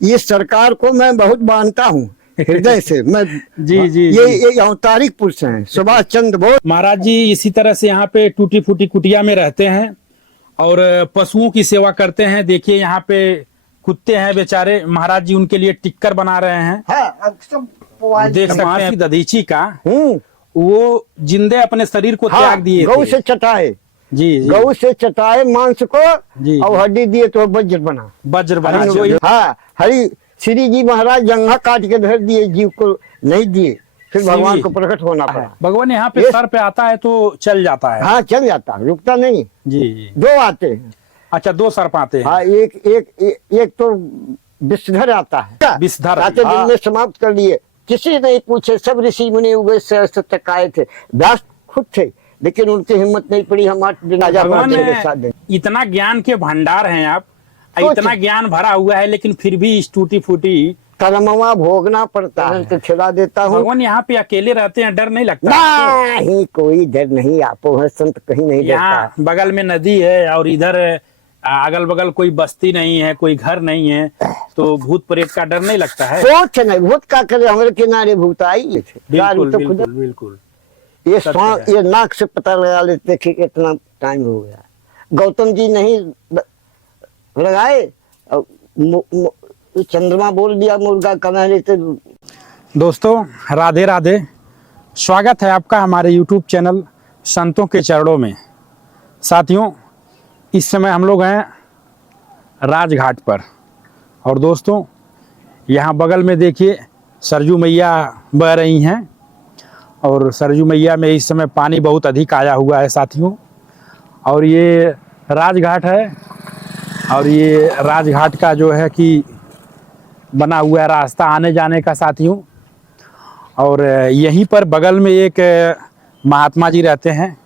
ये सरकार को मैं बहुत मानता हूँ हृदय से। मैं जी ये अवतारिक पुरुष हैं सुभाष चंद्र बोस महाराज जी। इसी तरह से यहाँ पे टूटी फूटी कुटिया में रहते हैं और पशुओं की सेवा करते हैं। देखिए यहाँ पे कुत्ते हैं बेचारे, महाराज जी उनके लिए टिक्कर बना रहे हैं। देख सकते हैं दधीची का वो जिंदे अपने शरीर को त्याग दिए गौ थे। से चटाए जी गौ से चटाए मांस को और हड्डी दिए तो वज्र बना। वज्र बना। हाँ, हरि श्री जी महाराज जंघा काट के धर दिए, जीव को नहीं दिए, फिर भगवान को प्रकट होना पड़ा। भगवान यहाँ पे सर पे आता है तो चल जाता है। हाँ चल जाता, रुकता नहीं। जी दो आते हैं। अच्छा, दो सर्प आते हैं। हाँ, एक तो विषधर आता है, विषधर आते दिन में समाप्त कर लिए। किसी नहीं पूछे, सब ऋषि मुनि उगे तक आए थे। व्यास खुद थे, लेकिन उनकी हिम्मत नहीं पड़ी। हम 8 दिन भगवान इतना ज्ञान के भंडार हैं आप, इतना ज्ञान भरा हुआ है, लेकिन फिर भी इस टूटी फूटी कर्मवा भोगना पड़ता है। तो खिला देता हूँ। भगवान यहाँ पे अकेले रहते हैं, डर नहीं लगता? नहीं, कोई डर नहीं। आपो है संत, कहीं नहीं डरता। यहाँ बगल में नदी है और इधर अगल बगल कोई बस्ती नहीं है, कोई घर नहीं है, तो भूत प्रेत का डर नहीं लगता है? सोच नहीं, भूत का करे, हमारे किनारे भूत आई थे। बिल्कुल बिल्कुल बिल्कुल। ये नाक से पता लगा लेते। देखिए कितना टाइम हो गया। गौतम जी नहीं लगाए, चंद्रमा बोल दिया मुर्गा कमा लेते। दोस्तों राधे राधे, स्वागत है आपका हमारे YouTube चैनल संतों के चरणों में। साथियों, इस समय हम लोग हैं राजघाट पर और दोस्तों यहाँ बगल में देखिए सरजू मैया बह रही हैं और सरजू मैया में इस समय पानी बहुत अधिक आया हुआ है साथियों। और ये राजघाट है और ये राजघाट का जो है कि बना हुआ है रास्ता आने जाने का साथियों। और यहीं पर बगल में एक महात्मा जी रहते हैं,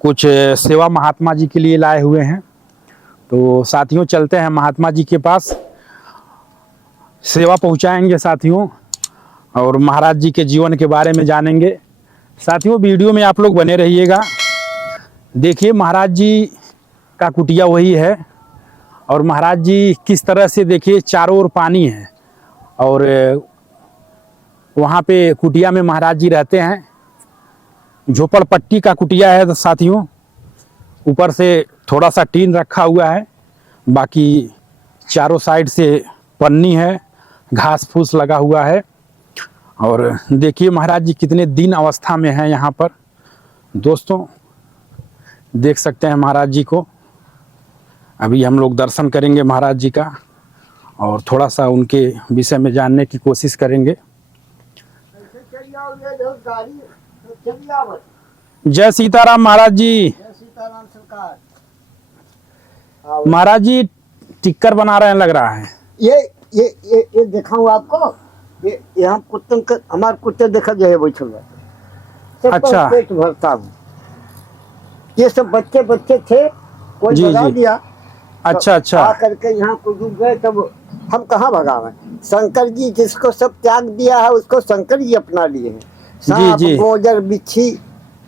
कुछ सेवा महात्मा जी के लिए लाए हुए हैं। तो साथियों चलते हैं महात्मा जी के पास, सेवा पहुंचाएंगे साथियों और महाराज जी के जीवन के बारे में जानेंगे। साथियों वीडियो में आप लोग बने रहिएगा। देखिए महाराज जी का कुटिया वही है और महाराज जी किस तरह से, देखिए चारों ओर पानी है और वहाँ पे कुटिया में महाराज जी रहते हैं। झोपड़पट्टी का कुटिया है साथियों, ऊपर से थोड़ा सा टीन रखा हुआ है, बाकी चारों साइड से पन्नी है, घास फूस लगा हुआ है। और देखिए महाराज जी कितने दीन अवस्था में हैं यहाँ पर। दोस्तों देख सकते हैं महाराज जी को। अभी हम लोग दर्शन करेंगे महाराज जी का और थोड़ा सा उनके विषय में जानने की कोशिश करेंगे। जय सीताराम महाराज जी। जय सीताराम सरकार। महाराज जी टिक्कर बना रहे हैं लग रहा है। ये दिखाऊं आपको। ये यहाँ कुत्ते, हमारे कुत्ते देखा जाए बैठल। अच्छा, पेट भरता हूँ। ये सब बच्चे थे, कोई भगा दिया। अच्छा अच्छा। आ करके यहाँ को डूब गए, तब हम कहाँ भगावे। शंकर जी जिसको सब त्याग दिया है उसको शंकर जी अपना लिए हैं। सांप गोजर बिच्छी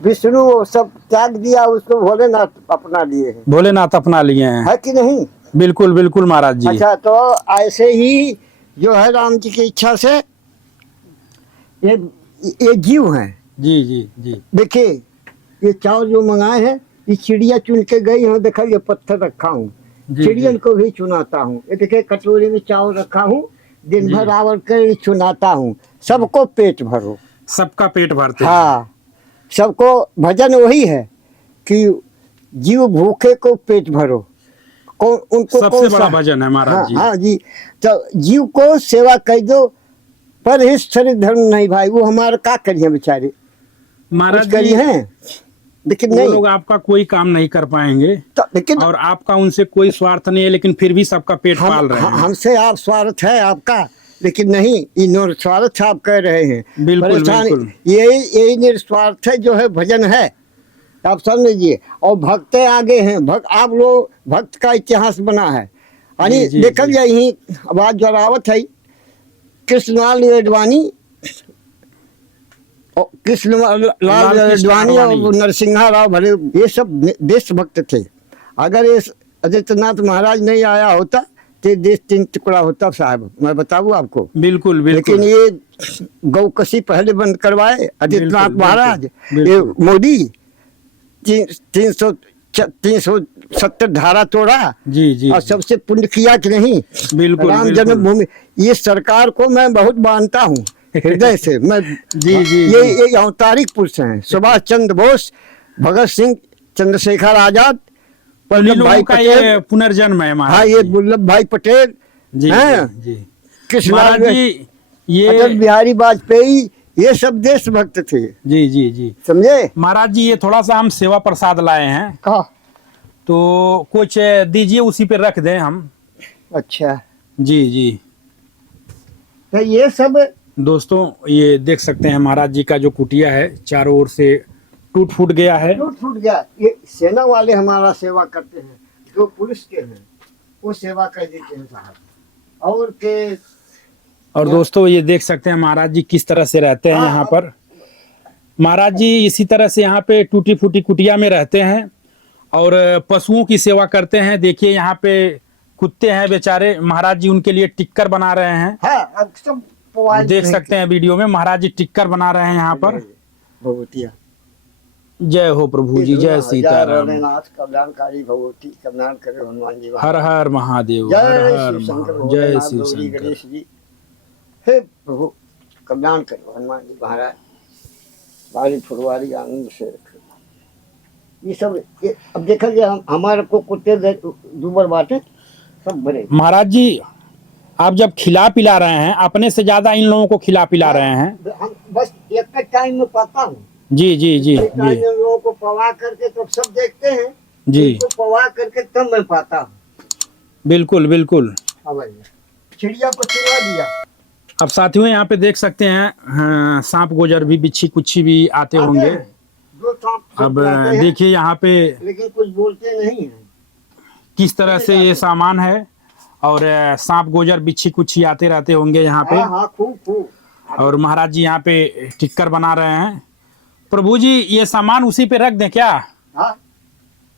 विष्णु वो सब त्याग दिया, उसको भोलेनाथ अपना लिए हैं। भोलेनाथ अपना लिए हैं, है कि नहीं? बिल्कुल बिल्कुल महाराज जी। अच्छा, तो ऐसे ही जो है राम जी की इच्छा से ये जीव हैं। जी जी जी। देखिए ये चावल जो मंगाए हैं, ये चिड़िया चुन के गई है। देखा ये पत्थर रखा हूँ, चिड़ियन को भी चुनाता हूँ। ये देखिए कटोरी में चावल रखा हूँ, दिन भर आवड़ कर चुनाता हूँ। सबको पेट भरो, सबका पेट भरते। हाँ, सबको भजन वही है कि जीव भूखे को पेट भरो। उनको सबसे बड़ा भजन है महाराज जी। हाँ जी, तो जीव को सेवा कर दो, पर इस शरीर धर्म नहीं भाई। वो हमारा क्या करिए बेचारे, महाराज करिए हैं, लेकिन नहीं, लोग आपका कोई काम नहीं कर पाएंगे। तो लेकिन और आपका उनसे कोई स्वार्थ नहीं है, लेकिन फिर भी सबका पेट पाल रहे हैं। हमसे आप स्वार्थ है आपका, लेकिन नहीं, ये निस्वार्थ आप कह रहे हैं। बिल्कुल बिल्कुल। यही निस्वार्थ है जो है भजन है, आप समझ लीजिए। और भक्त आगे हैं, आप लोग भक्त का इतिहास बना है। यानी देखल जाए, यही आवाज जरावत है कृष्णलाल अडवाणी, कृष्णलाल अडवाणी और नरसिंहा राव भले, ये सब देशभक्त थे। अगर ये आदित्यनाथ महाराज नहीं आया होता देश तीन टुकड़ा होता साहब, मैं बताऊँ आपको। बिल्कुल लेकिन बिल्कुल ये गौकशी पहले बंद करवाए आदित्यनाथ बिल्कुल, महाराज, बिल्कुल, ये बिल्कुल। मोदी 370 धारा तोड़ा, जी जी और सबसे पुण्य किया कि नहीं। बिल्कुल राम बिल्कुल जन्मभूमि, ये सरकार को मैं बहुत मानता हूँ हृदय से। मैं जी जी ये अवतारिक पुरुष हैं, सुभाष चंद्र बोस, भगत सिंह, चंद्रशेखर आजाद, उन्हीं वल्लभ भाई लोगों का पटेल। ये पुनर्जन्म है हाँ, महाराज ये जी। वल्लभ भाई पटेल जी हैं, जी जी कृष्णलाल, महाराज जी ये अटल बिहारी वाजपेयी, ये सब देशभक्त थे, जी जी जी समझे। महाराज जी, ये थोड़ा सा हम सेवा प्रसाद लाए हैं, हाँ, तो कुछ दीजिए, उसी पे रख दें हम। अच्छा, जी जी तो ये सब दोस्तों, ये देख सकते हैं महाराज जी का जो कुटिया है चारों ओर से टूट फूट गया है। टूट फूट गया। ये सेना वाले हमारा सेवा करते हैं, जो पुलिस के हैं वो सेवा कर देते हैं साहब, और के और दोस्तों ये देख सकते हैं महाराज जी किस तरह से रहते हैं हाँ, यहाँ पर। महाराज जी इसी तरह से यहाँ पे टूटी फूटी कुटिया में रहते हैं और पशुओं की सेवा करते हैं। देखिए यहाँ पे कुत्ते हैं बेचारे, महाराज जी उनके लिए टिक्कर बना रहे हैं। हाँ, अब सब पवाल देख सकते हैं वीडियो में महाराज जी टिक्कर बना रहे हैं यहाँ पर। भगवतिया जय हो प्रभु जी, जय सीताराम, भोलेनाथ कल्याणकारी भगवती, कल्याण करे हनुमान जी हर हर महादेव, हर जय हर शिव शंकर महादेव, जय भोलेनाथ शिव गौरी शंकर। गणेश जी। हे प्रभु कल्याण करो हनुमान जी महाराज, बारी फुलवारी आनंद से रखो। ये सब ये अब देखा गया, हमारे को कुत्ते दुबर बाटे सब भरे। महाराज जी आप जब खिला पिला रहे हैं, अपने से ज्यादा इन लोगों को खिला पिला रहे हैं। हम बस एक टाइम में पाता हूँ, जी जी जी एक टाइम जी में लोगों को पवा करके तो सब देखते हैं जी इनको पवा करके तब मैं पाता हूँ। बिल्कुल बिल्कुल। हाँ भाई, चिड़िया को चुरा दिया। अब साथियों यहाँ पे देख सकते हैं, हाँ, सांप गोजर भी, बिच्छी कुच्छी भी आते आते होंगे। हैं, दो सांप सब अब आते हैं, देखिए यहाँ पे लेकिन कुछ बोलते नहीं है। किस तरह से ये सामान है, और सांप गोजर बिच्छी कुच्छी आते रहते होंगे यहाँ पे। हाँ हाँ, खूब खूब। और महाराज जी यहाँ पे टिक्कर बना रहे हैं। प्रभु जी ये सामान उसी पे रख दें क्या? हाँ,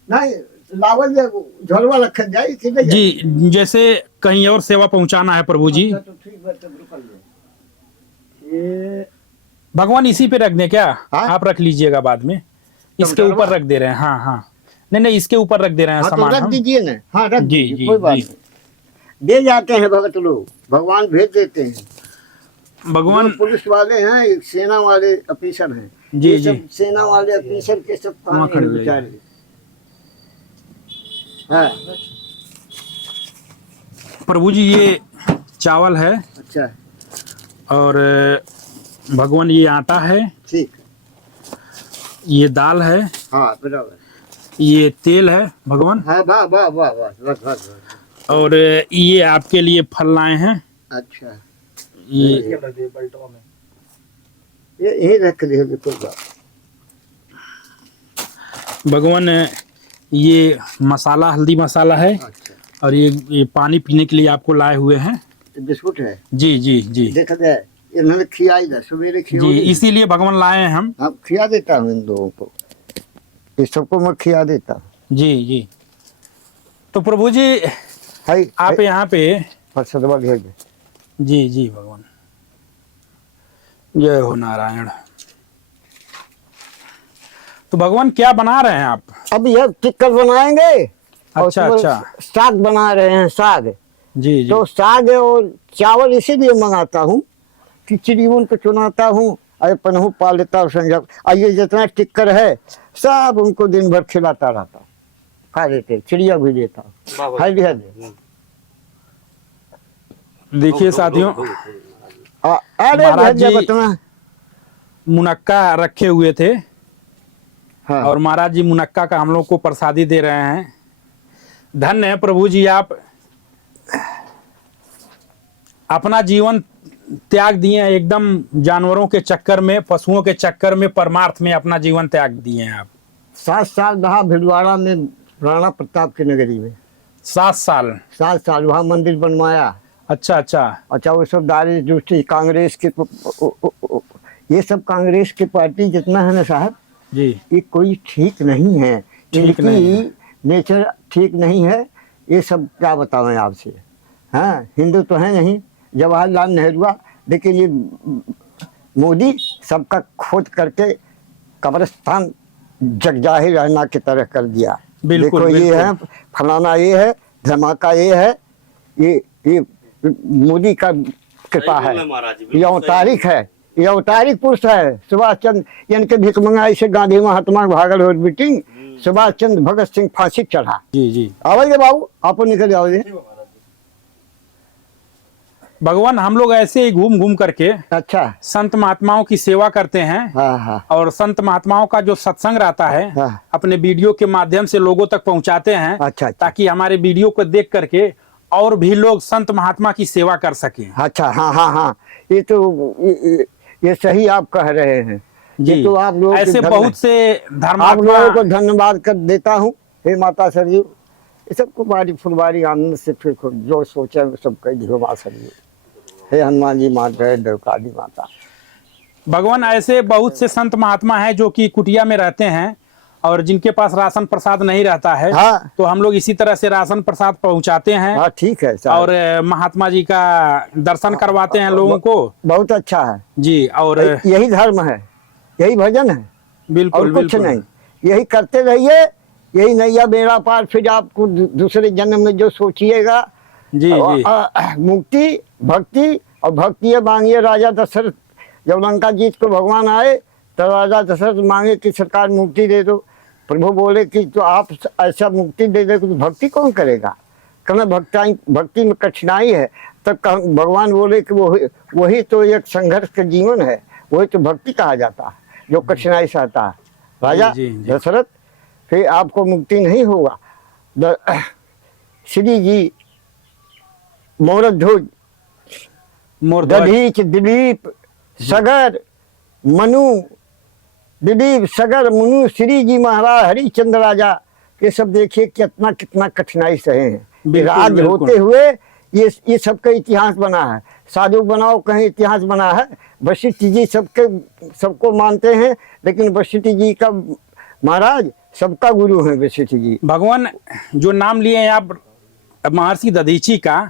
नहीं लावल झलवा रखा जाए कि नहीं? जी, जैसे कहीं और सेवा पहुंचाना है प्रभु जी। अच्छा, तो ठीक है, तो रुकल जाए। ये भगवान इसी पे रख दें क्या? हाँ? आप रख लीजिएगा बाद में। इसके डरवा? ऊपर रख दे रहे हैं। हाँ हाँ, नहीं नहीं, इसके ऊपर रख दे रहे हैं हाँ, तो सामान रख हम। दीजिए ना। हाँ, रख जी, दीजिए, जी, कोई बात जी। नहीं। दे जाते हैं भगत लोग, भगवान भेज देते हैं। भगवान जो पुलिस वाले हैं, एक सेना वाले ऑफिसर हैं। जी, ये जी। सब सेना वाले ऑफिसर के सब वहाँ कहानी खड़े है हो बेचारे। हाँ, प्रभु जी ये चावल है, अच्छा, और भगवान ये आटा है, ठीक। ये दाल है, हाँ, बराबर। ये तेल है भगवान, हाँ, वाह वाह वाह वाह, बस बस बस। और ये आपके लिए फल लाए हैं। अच्छा, ये ये रख दिए, बिल्कुल बात। भगवान ये मसाला, हल्दी मसाला है, अच्छा, और ये पानी पीने के लिए आपको लाए हुए हैं। तो बिस्कुट है, जी जी जी देखा जाए इन्होंने खिलाई था सवेरे, जी, खिया इसीलिए भगवान लाए हैं हम। हाँ, खिया देता हूँ इन लोगों को, ये सबको मैं खिया देता हूँ। जी जी। तो प्रभु जी हाय, आप यहाँ पे, सदवा घेर दे। जी जी भगवान, जय हो नारायण। तो भगवान क्या बना रहे हैं आप? अब यह टिक्कर बनाएंगे, और अच्छा उसमें अच्छा, साग बना रहे हैं, साग। जी जी तो साग और चावल इसीलिए मंगाता हूँ, खिचड़ी उनको चुनाता हूँ, अरे पनहू पा लेता हूँ संजय। और ये जितना टिक्कर है सब उनको दिन भर खिलाता रहता हूँ, खा लेते, चिड़िया भी देता हूँ। हाय भी है दे। देखिए साथियों, अरे महाराज भैया जी बतना। मुनक्का रखे हुए थे, हाँ, और महाराज जी मुनक्का का हम लोग को प्रसादी दे रहे हैं। धन्य है प्रभु जी, आप अपना जीवन त्याग दिए हैं, एकदम जानवरों के चक्कर में, पशुओं के चक्कर में, परमार्थ में अपना जीवन त्याग दिए हैं आप। 7 साल रहा भिलवाड़ा में, राणा प्रताप की नगरी में। 7 साल? 7 साल वहाँ मंदिर बनवाया। अच्छा अच्छा अच्छा, वो सब दारी दूसरी कांग्रेस के, ये सब कांग्रेस की पार्टी जितना है ना साहब, जी, ये कोई ठीक नहीं है। ठीक नहीं है। नेचर ठीक नहीं है। ये सब क्या बताएं आपसे, हाँ, हिंदू तो है नहीं, जवाहरलाल नेहरू, लेकिन ये मोदी सबका खोद करके कब्रिस्तान जगजाहिर रहना की तरह कर दिया। बिल्कुल, देखो ये बिल्कुल। है फलाना, ये है धमाका, ये है, ये मोदी का कृपा है। ये अवतारिक है, ये अवतारिक पुरुष है। सुभाष चंद्र यानी कि भिकमंगाई से गांधी महात्मा भागल हो मीटिंग, सुभाष चंद्र भगत सिंह फांसी चढ़ा। जी जी। आवाजे बाबू, आप निकल आओगे। भगवान, हम लोग ऐसे ही घूम घूम करके अच्छा। संत महात्माओं की सेवा करते हैं। हाँ हाँ और संत महात्माओं का जो सत्संग रहता है हाँ। अपने वीडियो के माध्यम से लोगों तक पहुंचाते हैं। अच्छा, अच्छा। ताकि हमारे वीडियो को देख करके और भी लोग संत महात्मा की सेवा कर सकें। अच्छा। हाँ हाँ हाँ, ये तो ये सही आप कह रहे हैं। जी, ये तो आप लोग ऐसे बहुत से आप धर्मात्मा, लोगों को धन्यवाद कर देता हूँ। हे माता सरयू, ये सबको बारी फुलवारी आनंद से फिर जो सोचे वो सब कह दियो माँ सरयू। हे हनुमान जी माता, द्रौपदी माता। भगवान, ऐसे बहुत से संत महात्मा हैं जो कि कुटिया में रहते हैं और जिनके पास राशन प्रसाद नहीं रहता है। हाँ। तो हम लोग इसी तरह से राशन प्रसाद पहुंचाते हैं। हाँ ठीक है साहब। और महात्मा जी का दर्शन करवाते हैं लोगों को। बहुत अच्छा है जी। और यही धर्म है, यही भजन है, बिल्कुल और कुछ बिल्कुल नहीं। यही करते रहिए, यही नैया बेड़ा पार। फिर आपको दूसरे जन्म में जो सोचिएगा, जी जी। मुक्ति भक्ति, और भक्ति मांगिए। राजा दशरथ जब लंका जीत को भगवान आए तो राजा दशरथ मांगे कि सरकार मुक्ति दे दो। प्रभु बोले कि तो आप ऐसा मुक्ति दे दे तो भक्ति कौन करेगा। कहना भक्ति में कठिनाई है। तब भगवान बोले कि वही तो एक संघर्ष का जीवन है, वही तो भक्ति कहा जाता है, जो कठिनाई सहता है। राजा दशरथ, फिर आपको मुक्ति नहीं होगा। श्री जी मोरध्वज, दधीच, दिलीप, सगर, मनु, दिलीप, सगर, मनु, श्री जी महाराज, हरिश्चंद्र राजा, ये सब देखिए कितना कितना कठिनाई सहे हैं। राज होते हुए ये सबका इतिहास बना है। साधु बनाओ कहीं इतिहास बना है। वशिष्ठ जी सबको मानते हैं, लेकिन वशिष्ठ जी का महाराज सबका गुरु है वशिष्ठ जी। भगवान, जो नाम लिए हैं आप महर्षि दधीची का,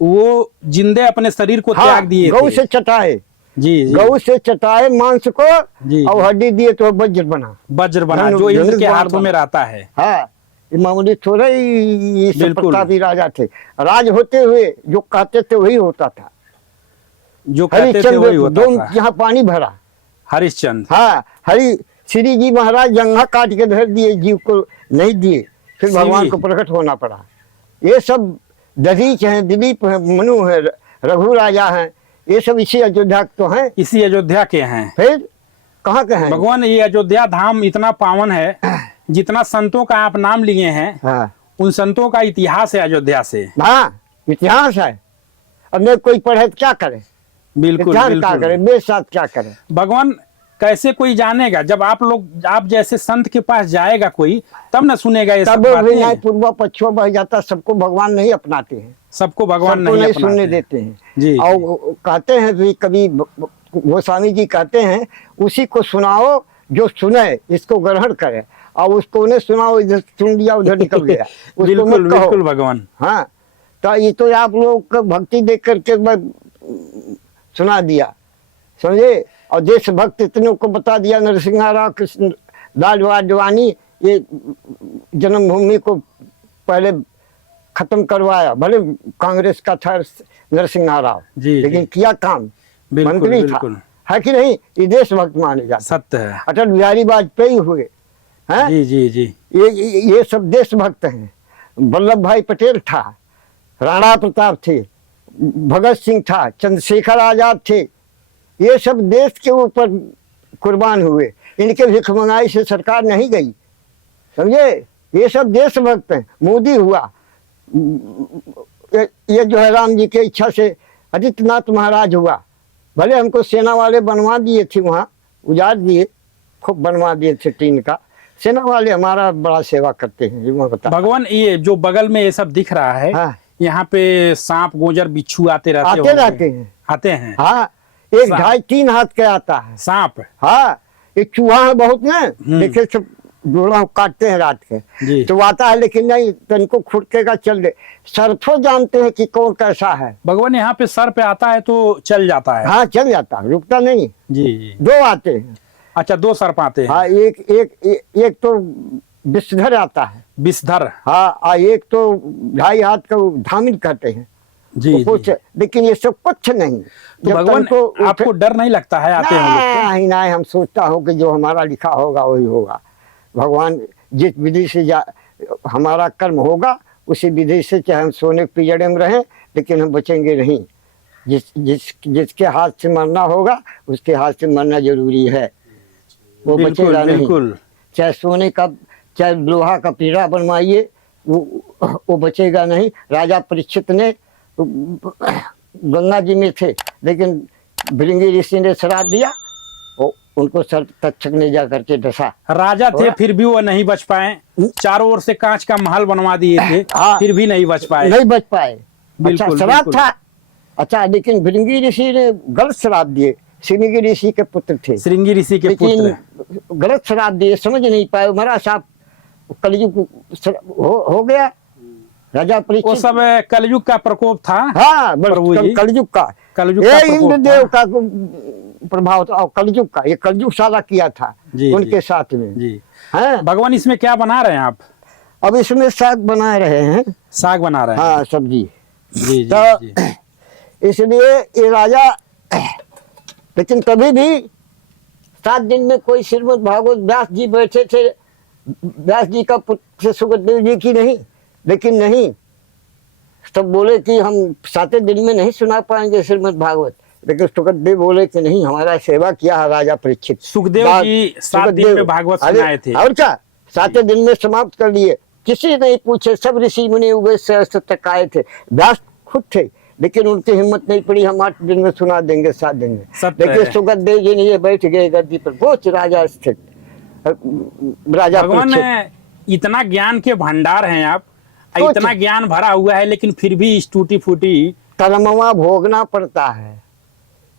वो जिंदे अपने शरीर को त्याग दिए गौ से चटाए। जी जी। गौ से चटाए मांस को, और हड्डी दिए तो वज्र बना। वज्र बना, जो इंद्र के हाथों में रहता है। हाँ, मामूली थोड़े ही प्रतापी राजा थे। राज होते हुए जो कहते थे वही होता था। जो कहते थे वही होता था। यहाँ पानी भरा हरिश्चंद्र। हाँ, श्री जी महाराज जंघा काट के धर दिए, जीव को नहीं दिए। फिर भगवान को प्रकट होना पड़ा। ये सब दधीच है, दिलीप है, मनु है, रघु राजा है, ये सब इसी अयोध्या तो हैं। इसी अयोध्या के हैं। फिर कहाँ के हैं भगवान? ये अयोध्या धाम इतना पावन है, जितना संतों का आप नाम लिए हैं। हाँ। उन संतों का इतिहास है अयोध्या से। हाँ, इतिहास है। अब नहीं कोई पढ़े तो क्या करे। बिल्कुल क्या बिल्कुल। करे, बेसाथ क्या करे। भगवान, कैसे कोई जानेगा? जब आप जैसे संत के पास जाएगा कोई, तब ना सुनेगा ये सब तब भी बातें। नहीं पूर्वा पश्चिम बह जाता। सबको भगवान नहीं अपनाते हैं, सबको भगवान सबको नहीं अपनाते सुनने हैं। देते हैं। जी। और कहते हैं भी, कभी गोस्वामी जी कहते हैं, उसी को सुनाओ जो सुने, इसको ग्रहण करे, और उसको उन्हें सुनाओ, इधर सुन लिया उधर निकल गया। उसको बिल्कुल मत कहो। बिल्कुल भगवान। हाँ, तो ये तो आप लोग का भक्ति देख करके मैं सुना दिया, समझे। और देशभक्त इतने को बता दिया। नरसिंह राव कृष्ण दास वाधवानी, ये जन्मभूमि को पहले खत्म करवाया। भले कांग्रेस का था नरसिंह राव, लेकिन किया काम, मंत्री था, है कि नहीं। ये देशभक्त माने जाते। सत्य है। अटल बिहारी वाजपेयी हुए हैं। जी जी जी। ये सब देशभक्त हैं। वल्लभ भाई पटेल था, राणा प्रताप थे, भगत सिंह था, चंद्रशेखर आजाद थे। ये सब देश के ऊपर कुर्बान हुए। इनके भिखमंगाई से सरकार नहीं गई, समझे। ये सब देशभक्त हैं। मोदी हुआ, ये जो है राम जी के इच्छा से आदित्यनाथ महाराज हुआ। भले हमको सेना वाले बनवा दिए थे, वहाँ उजाड़ दिए, खूब बनवा दिए थे टीन का। सेना वाले हमारा बड़ा सेवा करते हैं। भगवान, ये जो बगल में ये सब दिख रहा है, हाँ। यहाँ पे सांप गोजर बिच्छू आते रहते हैं। आते हैं। हाँ, 1 2.5 3 हाथ के आता है सांप। हाँ, एक चूहा है बहुत ना, देखे सब जोड़ा काटते हैं रात के, जी। तो आता है, लेकिन नहीं तो इनको खुड़केगा चल दे। सरफो जानते हैं कि कौन कैसा है। भगवान यहाँ पे सर पे आता है तो चल जाता है। हाँ चल जाता है, रुकता नहीं। जी जी। दो आते हैं। अच्छा, दो सर्प आते हैं। हाँ एक तो विषधर आता है। विषधर। हाँ और एक तो 2.5 हाथ का धामिल कहते हैं। जी, वो कुछ, जी। लेकिन ये सब कुछ नहीं। तो जब भगवान तक उठे- आपको डर नहीं लगता है आते हैं लोग को? नहीं नहीं, हम सोचता हूँ कि जो हमारा लिखा होगा वही होगा। भगवान जिस विधि से हमारा कर्म होगा उसी विधि से, चाहे हम सोने के पिजड़े में रहें, लेकिन हम बचेंगे नहीं। जिसके हाथ से मरना होगा उसके हाथ से मरना जरूरी है, वो बिल्कुल बचेगा नहीं। बिल्कुल। चाहे सोने का, चाहे लोहा का पीढ़ा बनवाइए, वो बचेगा नहीं। राजा परीक्षित ने गंगा जी में थे, लेकिन भृंगी ऋषि ने श्राप दिया, उनको सर्प तक्षक ने जा करके डसा। राजा थे फिर भी वो नहीं बच पाए, चारों ओर से कांच का महल बनवा दिए थे, हाँ। फिर भी नहीं बच पाए। नहीं बच पाए। अच्छा बिल्कुल, श्राप बिल्कुल। था। अच्छा, लेकिन भृंगी ऋषि ने गलत श्राप दिए। श्रृंगी ऋषि के पुत्र थे, श्रृंगी ऋषि के लेकिन पुत्र। गलत श्राप दिए, समझ नहीं पाए। मरा साहब कलयुग हो गया। राजा वो परीक्षित, सब कलयुग का प्रकोप था। हाँ प्रभु जी। कलयुग का, कलयुग का ये प्रकोप इंद्र देव था। का प्रभाव था। और कलयुग का, ये कलयुग साला किया था जी, उनके जी। साथ में। जी। हैं, भगवान इसमें क्या बना रहे हैं आप? अब इसमें साग बना रहे हैं। साग बना रहे हैं। हाँ सब्जी। जी जी तो जी। इसलिए ये राजा, लेकिन तभी भी 7 दिन में कोई श्रीमद् भागवत व्यास जी बैठे थे, व्यास जी का पुत्र सुखदेव जी की नहीं, लेकिन नहीं, सब बोले कि हम 7 दिन में नहीं सुना पाएंगे श्रीमद् भागवत। लेकिन सुखदेव बोले कि नहीं, हमारा सेवा किया है राजा परीक्षित। सुखदेव जी 7 दिन में भागवत अरे, सुनाए थे। और क्या 7 दिन में समाप्त कर लिए। किसी नहीं पूछे, सब ऋषि मुनि उगे सहस्त्र तक आए थे। व्यास खुद थे, लेकिन उनकी हिम्मत नहीं पड़ी, हम 8 दिन में सुना देंगे, 7 दिन में। सत्य लेकिन है। सुखदेव जी ने ये बैठ गए गद्दी पर, बहुत राजा स्थित राजा भगवान परीक्षित। इतना ज्ञान के भंडार हैं आप, कुछ- इतना ज्ञान भरा हुआ है, लेकिन फिर भी इस टूटी फूटी। कर्मवा भोगना पड़ता है,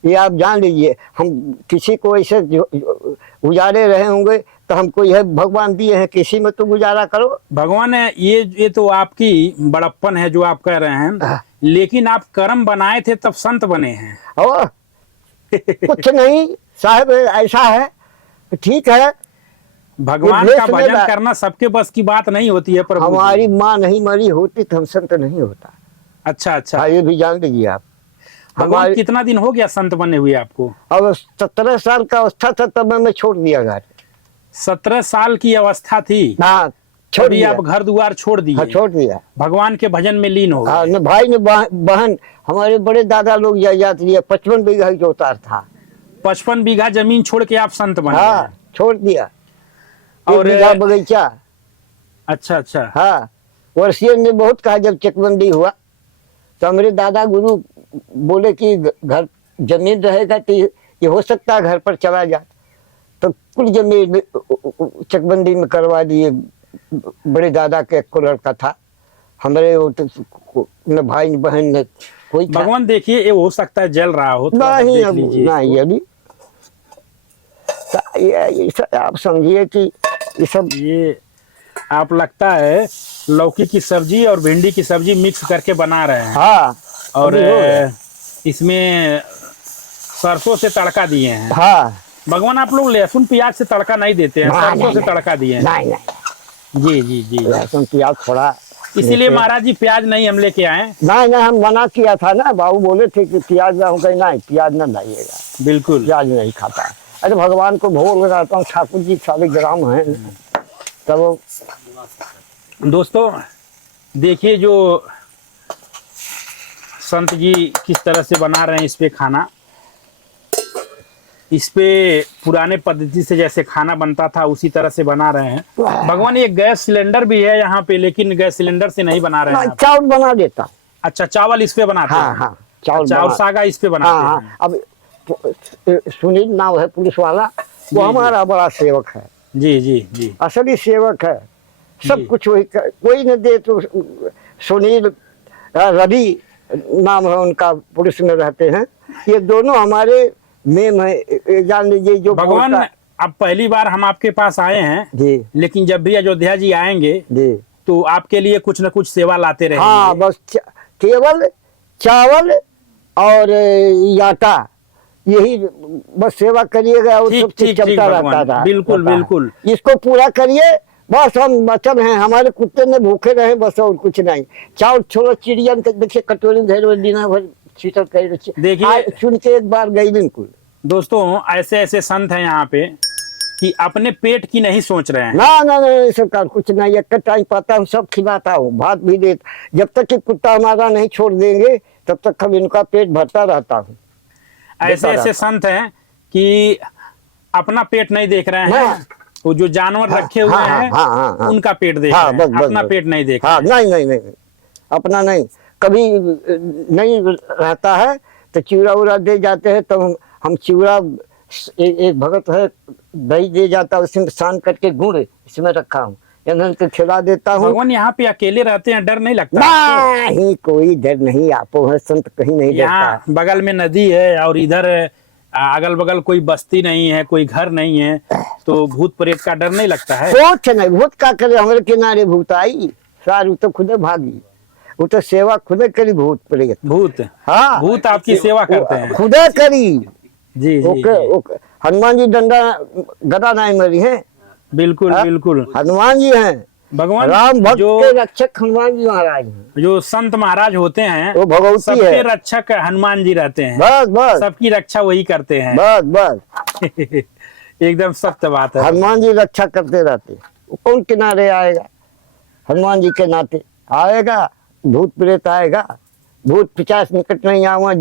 ये आप जान लीजिए। हम किसी को ऐसे गुजारे रहे होंगे तो हमको यह भगवान दिए हैं, किसी में तो गुजारा करो। भगवान ये तो आपकी बड़प्पन है जो आप कह रहे हैं, लेकिन आप कर्म बनाए थे तब संत बने हैं। और कुछ नहीं साहब, ऐसा है, ठीक है। भगवान ये का भेष में भजन करना सबके बस की बात नहीं होती है प्रभु जी। हमारी माँ नहीं मरी होती तो हम संत नहीं होता। अच्छा अच्छा। हाँ, ये भी जान लीजिए आप। भगवान हमारी कितना दिन हो गया संत बने हुए आपको? अब 17 साल का अवस्था था तब मैं छोड़ दिया घर। 17 साल की अवस्था थी, हाँ छोड़ तभी दिया। आप घर दुआर छोड़ हाँ दिए, छोड़ दिया। भगवान के भजन में लीन हो हाँ, गए। न भाई न बहन, हमारे बड़े दादा लोग जायदाद लिया, 55 बीघा की जोतार था। 55 बीघा जमीन छोड़ के आप संत बन हाँ गए। छोड़ दिया। और और बीघा बगीचा। अच्छा अच्छा। हाँ, वर्षियन ने बहुत कहा जब चकबंदी हुआ, तो हमारे दादा गुरु बोले कि घर जमीन रहेगा तो ये हो सकता है घर पर चला जाए, तो कुल जमीन चकबंदी में करवा दिए। बड़े दादा के एक को लड़का था, हमारे न भाई न बहन न कोई था। भगवान देखिए, ये हो सकता है जल रहा हो, थोड़ा सा नहीं देख अब लीजिए नहीं अभी तो ये सब आप समझिए कि ये सब ये आप लगता है लौकी की सब्जी और भिंडी की सब्जी मिक्स करके बना रहे हैं। हाँ और अभी हो गया। इसमें सरसों से तड़का दिए हैं। हाँ भगवान आप लोग लहसुन प्याज से तड़का नहीं देते हैं, नहीं, सरसों नहीं, से तड़का दिए हैं। नहीं नहीं, जी जी जी। लहसुन प्याज थोड़ा इसीलिए महाराज जी प्याज नहीं हम लेके आए। नहीं हम मना किया था ना, बाबू बोले थे कि प्याज ना, कहीं नहीं प्याज ना लाइएगा, बिल्कुल। प्याज नहीं खाता। अरे भगवान को भोग लगाता हूँ, ठाकुर जी सारे ग्राम हैं तब। दोस्तों देखिए जो संत जी किस तरह से बना रहे हैं इस पे खाना, इस पे पुराने पद्धति से जैसे खाना बनता था उसी तरह से बना रहे हैं। भगवान एक गैस सिलेंडर भी है यहाँ पे, लेकिन गैस सिलेंडर से नहीं बना रहे हैं आप। चावल बना देता। अच्छा, चावल इस पे बनाते हाँ हैं। हाँ चावल अच्छा, और बना। सागा इस पे हाँ बनाते हाँ, हैं। अब सुनील नाम है पुलिस वाला, जी, वो हमारा बड़ा सेवक है, जी जी जी। असली सेवक है। सब जी। कुछ वही कोई न दे तो सुनील, रवि नाम है उनका, पुलिस में रहते हैं। ये दोनों हमारे मेम है, जान लीजिए। जो भगवान अब पहली बार हम आपके पास आए हैं, जी लेकिन जब भी अयोध्या जी आएंगे जी। तो आपके लिए कुछ न कुछ सेवा लाते रहेंगे। हाँ बस केवल चावल और आटा, यही बस सेवा करिएगा और ठीक, सब चीज ठीक, ठीक चलता भगवान, रहता था। बिल्कुल, रहता है। बिल्कुल। इसको पूरा करिए, बस हम बचन हैं, हमारे कुत्ते ने भूखे रहे बस, और कुछ नहीं। चावल छोड़ो, चिड़ियन के देखिए कटोरी धैर्य दिना भर छीटल कर देखिए सुन के एक बार गई बिल्कुल। दोस्तों, ऐसे ऐसे संत हैं यहाँ पे कि अपने पेट की नहीं सोच रहे हैं। ना ना ना सरकार, कुछ नहीं, एक टाइम पाता हूँ, सब खिलाता हूँ, भात भी देता। जब तक कि कुत्ता हमारा नहीं छोड़ देंगे तब तक हम इनका पेट भरता रहता हूँ। ऐसे ऐसे संत हैं कि अपना पेट नहीं देख रहे हैं, हाँ। वो जो जानवर रखे हुए हाँ, हैं हाँ, हाँ, हाँ। उनका पेट देख हाँ, रहे बस, हैं, बस, अपना बस। पेट नहीं देख हाँ, रहे हैं। नहीं नहीं नहीं, अपना नहीं, कभी नहीं रहता है तो चिवड़ा उड़ा दे जाते हैं, तो हम चिवड़ा, एक भगत है दही दे जाता है, उसमें सान करके गुड़ इसमें रखा हूँ, इन्हें को खिला देता हूँ। भगवान यहाँ पे अकेले रहते हैं, डर नहीं लगता आपको? नहीं, कोई डर नहीं, आपो है संत, कहीं नहीं डरता। यहाँ बगल में नदी है और इधर अगल बगल कोई बस्ती नहीं है, कोई घर नहीं है, तो भूत प्रेत का डर नहीं लगता है? कुछ नहीं, भूत का करे, हमारे किनारे भूत आई सारू तो खुदे भागी, वो तो सेवा खुदे करी भूत प्रेत। भूत? हाँ, भूत आपकी सेवा करते हैं? खुदे करी। जी जी, ओके जी। ओके, हनुमान जी डंडा गदा नहीं मरी है। बिल्कुल हाँ? बिल्कुल। हनुमान जी हैं, भगवान राम भक्त जो के रक्षक हनुमान जी महाराज हैं। जो संत महाराज होते हैं वो भगवती सबके है। रक्षक हनुमान जी रहते हैं, बस बस सबकी रक्षा वही करते हैं। बस बस, एकदम सत्य बात है। हनुमान जी रक्षा करते रहते। वो कौन किनारे आएगा, हनुमान जी के नाते आएगा, भूत प्रेत आएगा, भूत पिचास निकट नहीं आवा।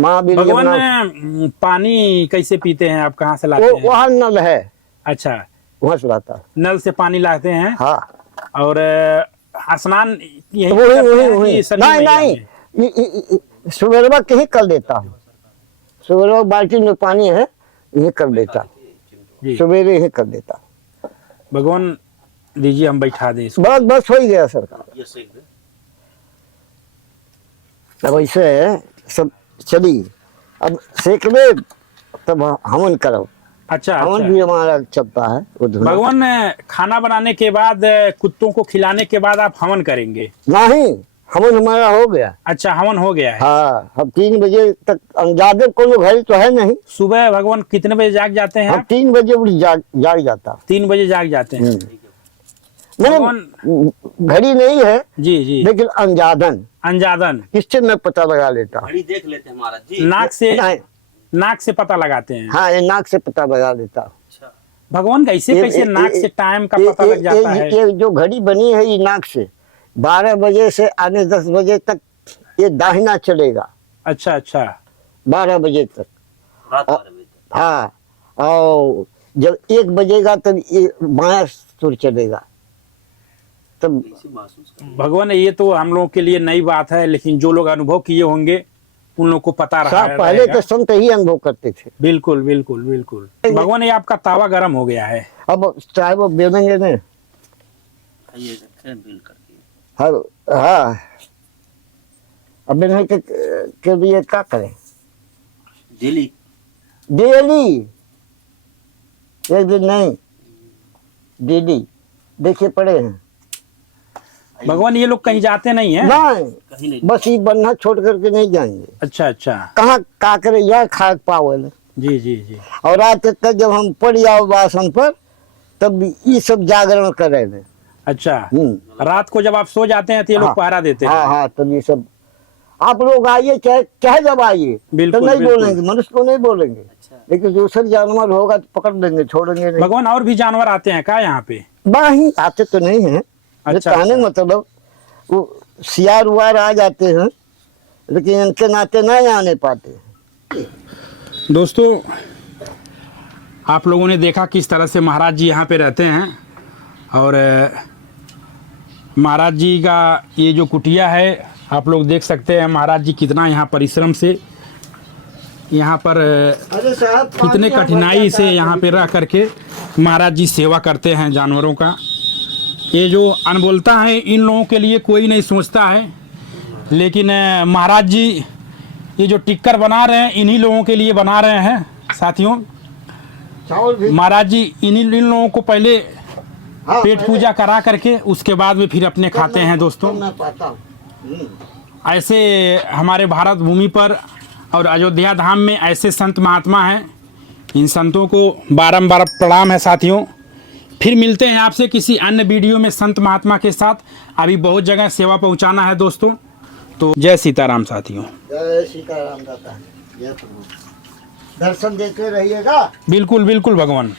महावीर भगवान पानी कैसे पीते हैं आप, कहाँ से लाते वो हैं? वहाँ नल है, अच्छा, वहाँ से लाता है। नल से पानी लाते हैं। हाँ, और स्नान यही वही करते वही हैं वही, कि सभी नहीं मैया नहीं, में? सुबेरवा के ही कर देता हूँ, सुबेरवा बाल्टी में पानी है, यही कर देता, जी। सवेरे ही कर देता। भगवान दीजिए, हम बैठा दें इसको। बस बस हो ही गया सरकार। अब ऐसे सब चली, अब सेक ले तब हवन करो। अच्छा, हवन अच्छा। भी हमारा चलता है वो धुना। भगवान खाना बनाने के बाद, कुत्तों को खिलाने के बाद आप हवन करेंगे? नहीं, हवन हमारा हो गया। अच्छा, हवन हो गया है। हाँ, हम 3 बजे तक, ज्यादा कोनो घर तो है नहीं। सुबह भगवान कितने बजे जाग जाते हैं हम आप? 3 बजे उठ जाग जाता। 3 बजे जाग जाते हैं? मैंने घड़ी नहीं है, जी जी। लेकिन अंजादन, अंजादन इससे मैं पता लगा लेता। घड़ी देख लेते हैं महाराज जी। नाक से, नहीं, नाक से पता लगाते हैं? हाँ, ये नाक से पता लगा लेता। अच्छा, भगवान कैसे कैसे नाक से टाइम का पता लग जाता है? ये जो घड़ी बनी है ये नाक से 12 बजे से आने 10 बजे तक ये दाहिना चलेगा। अच्छा अच्छा, 12 बजे तक। रात 12 बजे तक। हाँ, और जब 1 बजेगा तब ये बायां सुर चलेगा, तब इसे महसूस कर। भगवान ये तो हम लोगों के लिए नई बात है, लेकिन जो लोग अनुभव किए होंगे उन लोगों को पता रहा पहले रहेगा। तो संत ही अनुभव करते थे। बिल्कुल बिल्कुल बिल्कुल। भगवान, ये आपका तावा गर्म हो गया है। अब चाहे वो बेलेंगे ना। ये रखें बिल करके। हाँ हाँ, अब बेलने के लिए क्या करें? डेली डेली, एक दिन नहीं, डेली देखिए पड़े हैं। भगवान, ये लोग कहीं जाते नहीं हैं? नहीं, कहीं नहीं। बस ये बन्ना छोड़ करके नहीं जाएंगे। अच्छा अच्छा, कहाँ का करे, यह खा पावल। जी जी जी। और रात तक जब हम पड़ जाओ बासन पर, तब ये सब जागरण करे हैं। अच्छा, रात को जब आप सो जाते हैं तो ये लोग हाँ, पहरा देते हैं? हाँ हाँ, तब ये सब आप लोग आइए, चाहे चाहे जब आइए, तो बिल्कुल, नहीं बिल्कुल। बोलेंगे, मनुष्य को नहीं बोलेंगे, अच्छा, लेकिन दूसरे जानवर होगा तो पकड़ लेंगे, छोड़ेंगे नहीं। भगवान, और भी जानवर आते हैं क्या यहाँ पे? बाही आते तो नहीं है, अच्छा, कहने अच्छा। मतलब वो सियार उवार आ जाते हैं, लेकिन इनके नाते नहीं आने पाते। दोस्तों, आप लोगों ने देखा किस तरह से महाराज जी यहाँ पे रहते हैं, और महाराज जी का ये जो कुटिया है, आप लोग देख सकते हैं महाराज जी कितना यहाँ परिश्रम से, यहाँ पर अरे साहब, कितने कठिनाई से यहाँ पे रह करके महाराज जी सेवा करते हैं जानवरों का। ये जो अनबोलता है, इन लोगों के लिए कोई नहीं सोचता है, लेकिन महाराज जी ये जो टिक्कर बना रहे हैं, इन्हीं लोगों के लिए बना रहे हैं साथियों। चावल भी महाराज जी इन लोगों को पहले हाँ, पेट पहले पूजा करा करके उसके बाद में फिर अपने खाते हैं दोस्तों। मैं पाता हूँ। ऐसे हमारे भारत भूमि पर और अयोध्या धाम में ऐसे संत महात्मा हैं, इन संतों को बारंबार प्रणाम है साथियों। फिर मिलते हैं आपसे किसी अन्य वीडियो में संत महात्मा के साथ। अभी बहुत जगह सेवा पहुंचाना है दोस्तों, तो जय सीताराम साथियों। जय सीताराम दाता, जय प्रभु। दर्शन देते रहिएगा। बिल्कुल बिल्कुल भगवान।